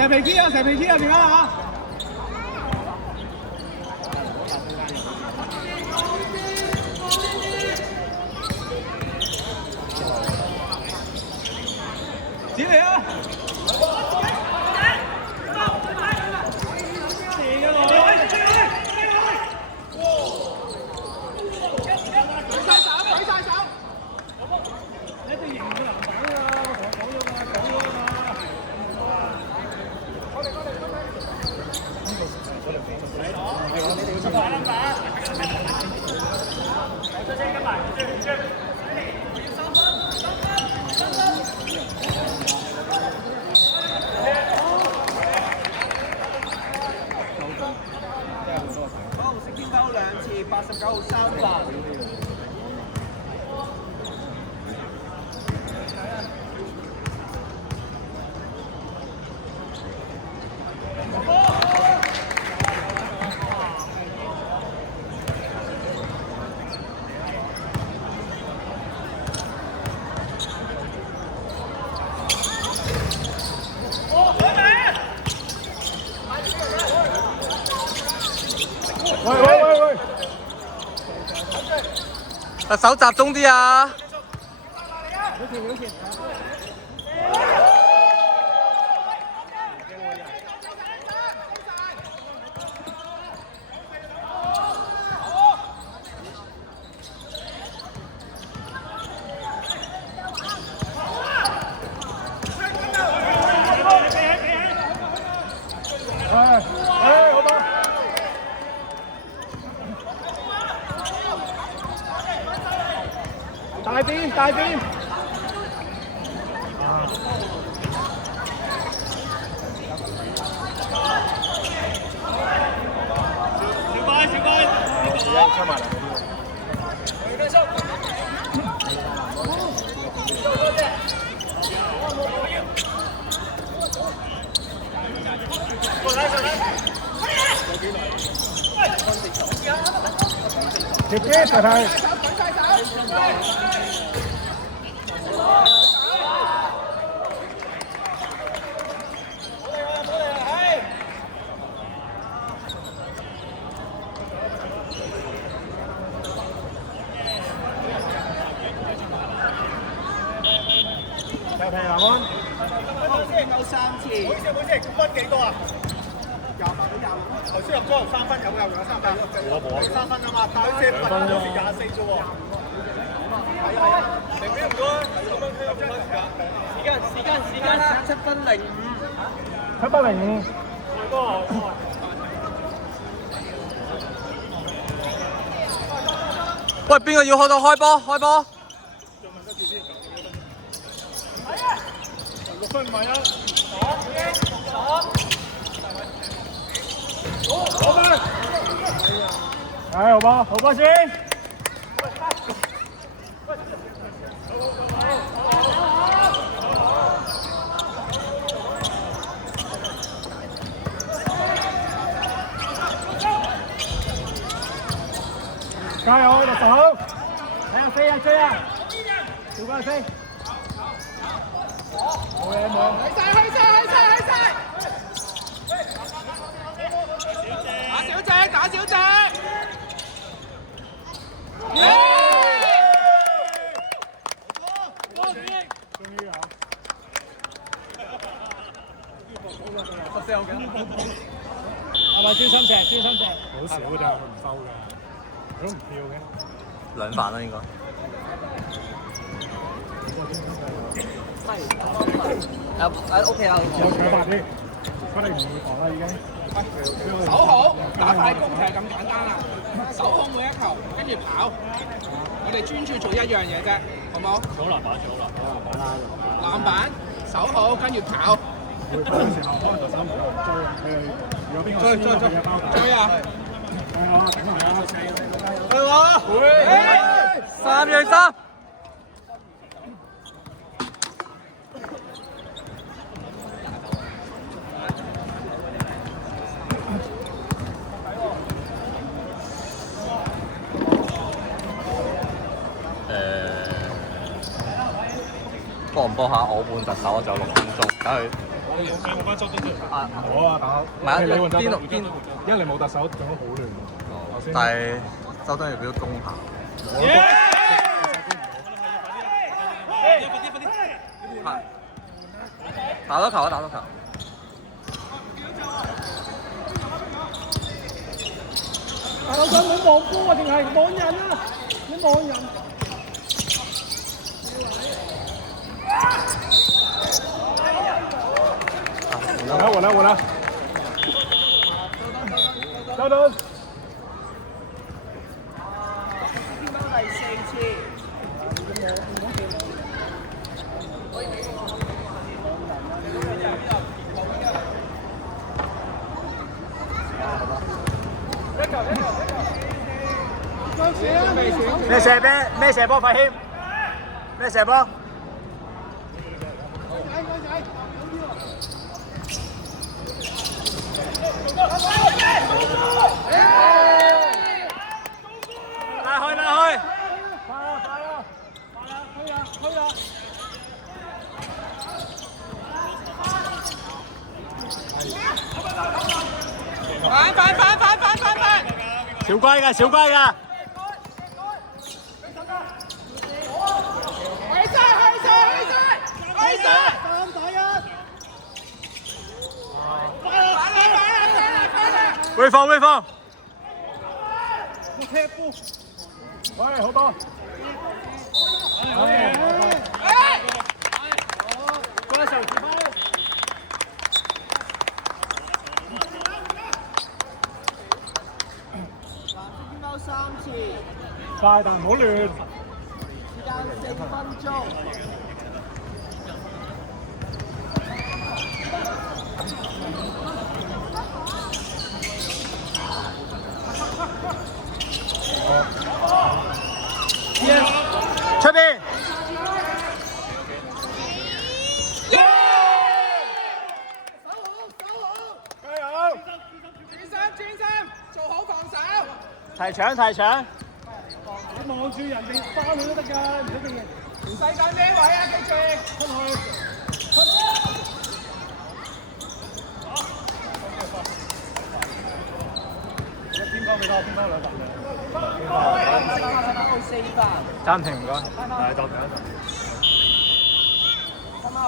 蛇皮機啊，蛇皮機入邊啊嚇！指你啊！89號3發。喂！特首集中啲啊！大邊！小乖！出埋嚟。直接就係。就係南安，先夠3次。唔好意思，分幾多啊？28比25。頭先入波3分，有3分。冇3分啊嘛，但係先分咗24啫喎。明表唔該，時間7分05。7分05。喂，邊個要開到開波？開波！ 6分唔係啊！好分！係好波，好波先！加油，隻手！睇下飛啊，追啊！小關飛！ 冇嘢冇。去晒！打小姐！終於有。14號嘅。係咪專心射？好少㗎，佢唔收㗎，佢都唔跳嘅。2犯啦應該。 OK 啊，有搶法啲，佢哋唔會防啦已經。手好，打快攻就係咁簡單啦。手控每一球，跟住跑。我哋專注做一樣嘢啫，好冇？做籃板。籃板，手好，跟住跑。會跑嘅時候，可能就手唔追，如果邊個追啊！係啊，頂埋啊！去喎！3贏3。 播唔播下我換特首就6分鐘，等佢5分鐘都知。啊，我啊，大佬。唔係啊，你換邊度邊？因為你冇特首，做得好亂。但係周敦頤比較攻下。係。打多球啊！打多球。大佬想唔好望波啊，定係望人啊？你望人。我來。周敦。第4次。咩射咩？咩射波？快謙！咩射波？拉開！快！小龜㗎！威放！喂，好波！嗰時候接翻。3次。快，但唔好亂。時間4分鐘。出邊！加油！轉身，做好防守。提搶！你望住人哋翻去都得㗎，唔使定型。世界咩位啊？記住。出去！偏方俾多2分。暫停唔該。係，暫停。3號。